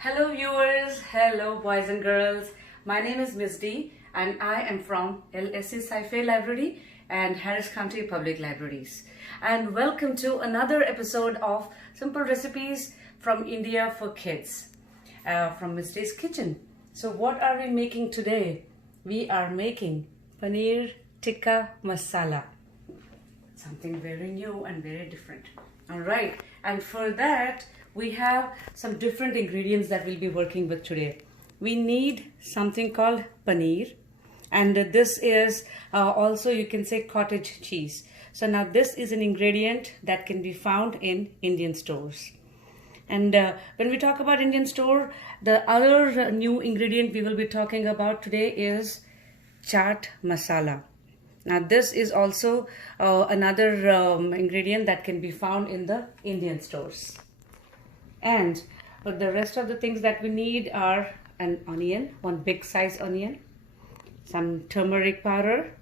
Hello viewers, hello boys and girls. My name is Miss D and I am from LSC Sci-Fi Library and Harris County Public Libraries. And welcome to another episode of Simple Recipes from India for Kids from Miss D's Kitchen. So what are we making today? We are making Paneer Tikka Masala. Something very new and very different. Alright, and for that we have some different ingredients that we'll be working with today. We need something called paneer, and this is also, you can say, cottage cheese. So now this is an ingredient that can be found in Indian stores. And when we talk about Indian store, the other new ingredient we will be talking about today is chaat masala. Now this is also another ingredient that can be found in the Indian stores. And the rest of the things that we need are an onion, one big size onion, some turmeric powder,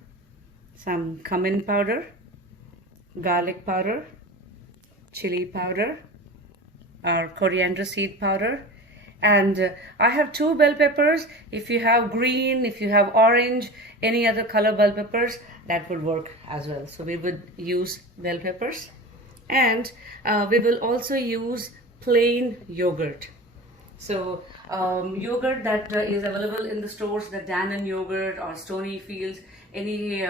some cumin powder, garlic powder, chilli powder, our coriander seed powder, and I have 2 bell peppers. If you have green, if you have orange, any other color bell peppers, that would work as well. So we would use bell peppers, and we will also use plain yogurt. So yogurt that is available in the stores, the Dannon yogurt or Stony Fields, any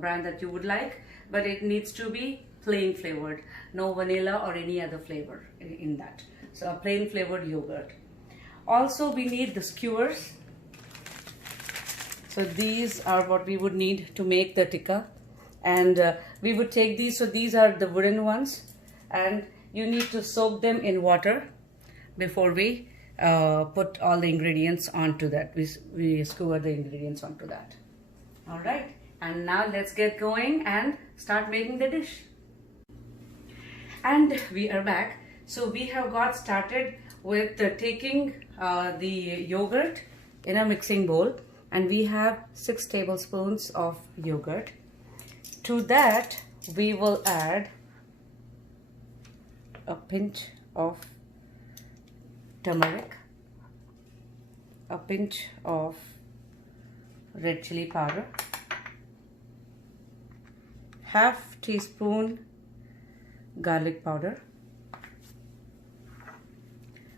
brand that you would like, but it needs to be plain flavored, no vanilla or any other flavor in that. So a plain flavored yogurt. Also we need the skewers. So these are what we would need to make the tikka, and we would take these. So these are the wooden ones, and you need to soak them in water before we put all the ingredients onto that. We skewer the ingredients onto that. All right, and now let's get going and start making the dish. And we are back. So we have got started with taking the yogurt in a mixing bowl, and we have 6 tablespoons of yogurt. To that we will add a pinch of turmeric, a pinch of red chilli powder, half teaspoon garlic powder,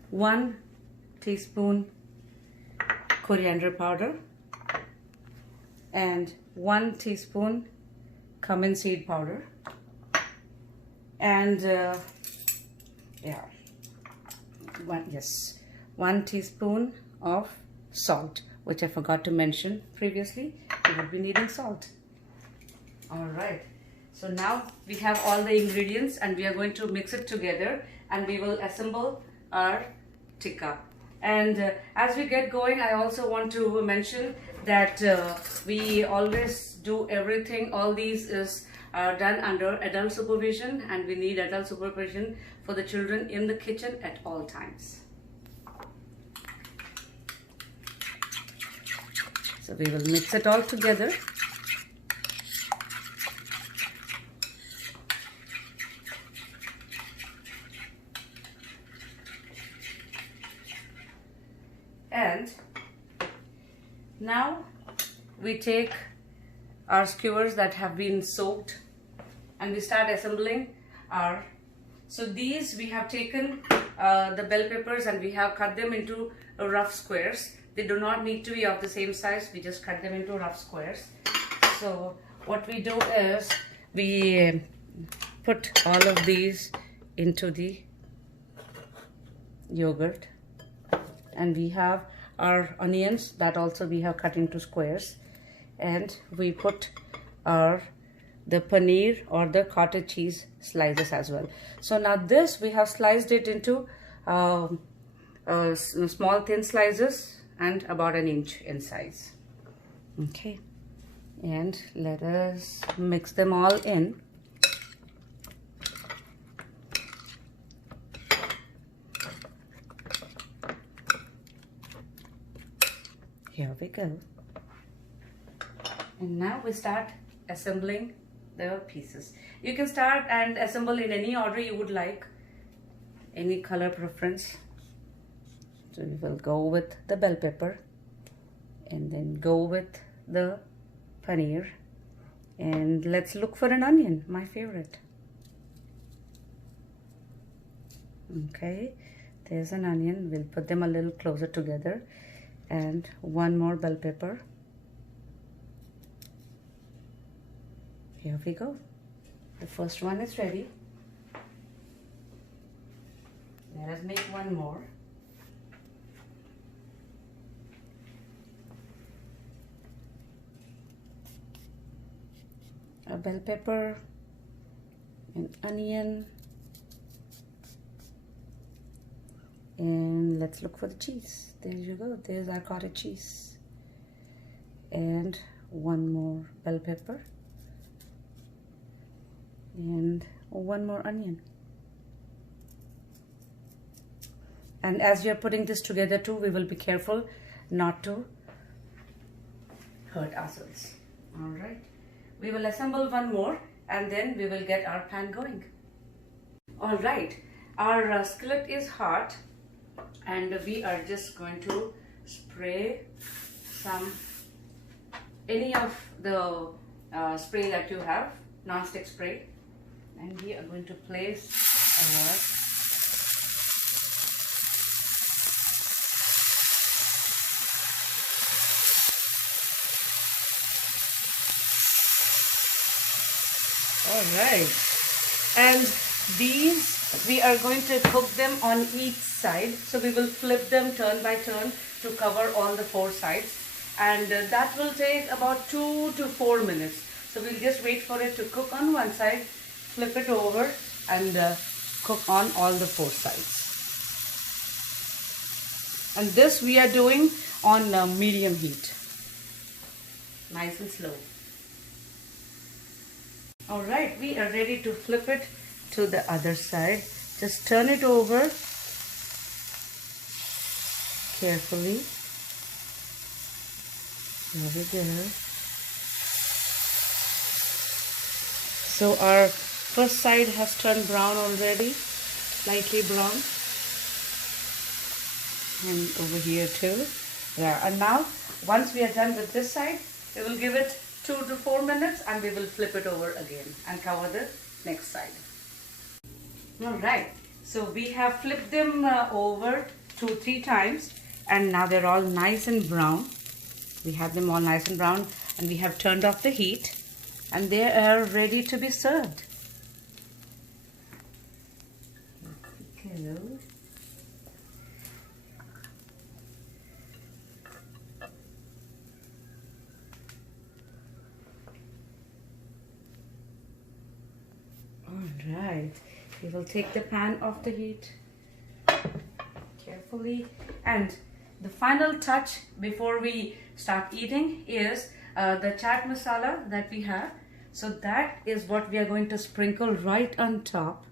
1 teaspoon coriander powder, and 1 teaspoon cumin seed powder, and 1 teaspoon of salt, which I forgot to mention previously. We will be needing salt. All right, so now we have all the ingredients and we are going to mix it together, and we will assemble our tikka. And as we get going, I also want to mention that we always do everything, all these is done under adult supervision, and we need adult supervision for the children in the kitchen at all times. So we will mix it all together. And now we take our skewers that have been soaked, and we start assembling our. So these we have taken the bell peppers and we have cut them into rough squares. They do not need to be of the same size. We just cut them into rough squares. So what we do is we put all of these into the yogurt, and we have our onions that also we have cut into squares, and we put the paneer or the cottage cheese slices as well. So now this we have sliced it into small thin slices and about 1 inch in size. Okay, and let us mix them all in. Here we go. And now we start assembling the pieces. You can start and assemble in any order you would like, any color preference. So we will go with the bell pepper and then go with the paneer, and let's look for an onion, my favorite. Okay, there's an onion. We'll put them a little closer together, and one more bell pepper. Here we go. The first one is ready. Let us make one more. A bell pepper, an onion, and let's look for the cheese. There you go. There's our cottage cheese. And one more bell pepper. And one more onion. And as we are putting this together too, we will be careful not to hurt ourselves. All right. We will assemble one more and then we will get our pan going. All right. Our skillet is hot and we are just going to spray any of the spray that you have, non-stick spray. And we are going to place our Alright, and these we are going to cook them on each side. So we will flip them turn by turn to cover all the 4 sides, and that will take about 2 to 4 minutes. So we'll just wait for it to cook on one side, flip it over and cook on all the 4 sides. And this we are doing on medium heat, nice and slow. Alright, we are ready to flip it to the other side. Just turn it over carefully. There we go. So our first side has turned brown already, slightly brown. And over here too. There. And now, once we are done with this side, we will give it 2 to 4 minutes and we will flip it over again and cover the next side. Alright, so we have flipped them over 2-3 times and now they're all nice and brown. We have them all nice and brown and we have turned off the heat and they are ready to be served. Here we go. Alright, we will take the pan off the heat carefully, and the final touch before we start eating is the chaat masala that we have. So that is what we are going to sprinkle right on top.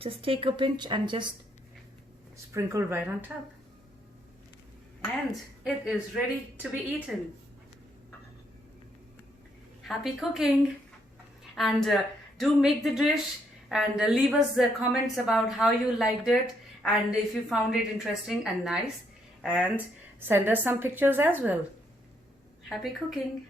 Just take a pinch and just sprinkle right on top. And it is ready to be eaten. Happy cooking, and do make the dish and leave us comments about how you liked it and if you found it interesting and nice, and send us some pictures as well. Happy cooking.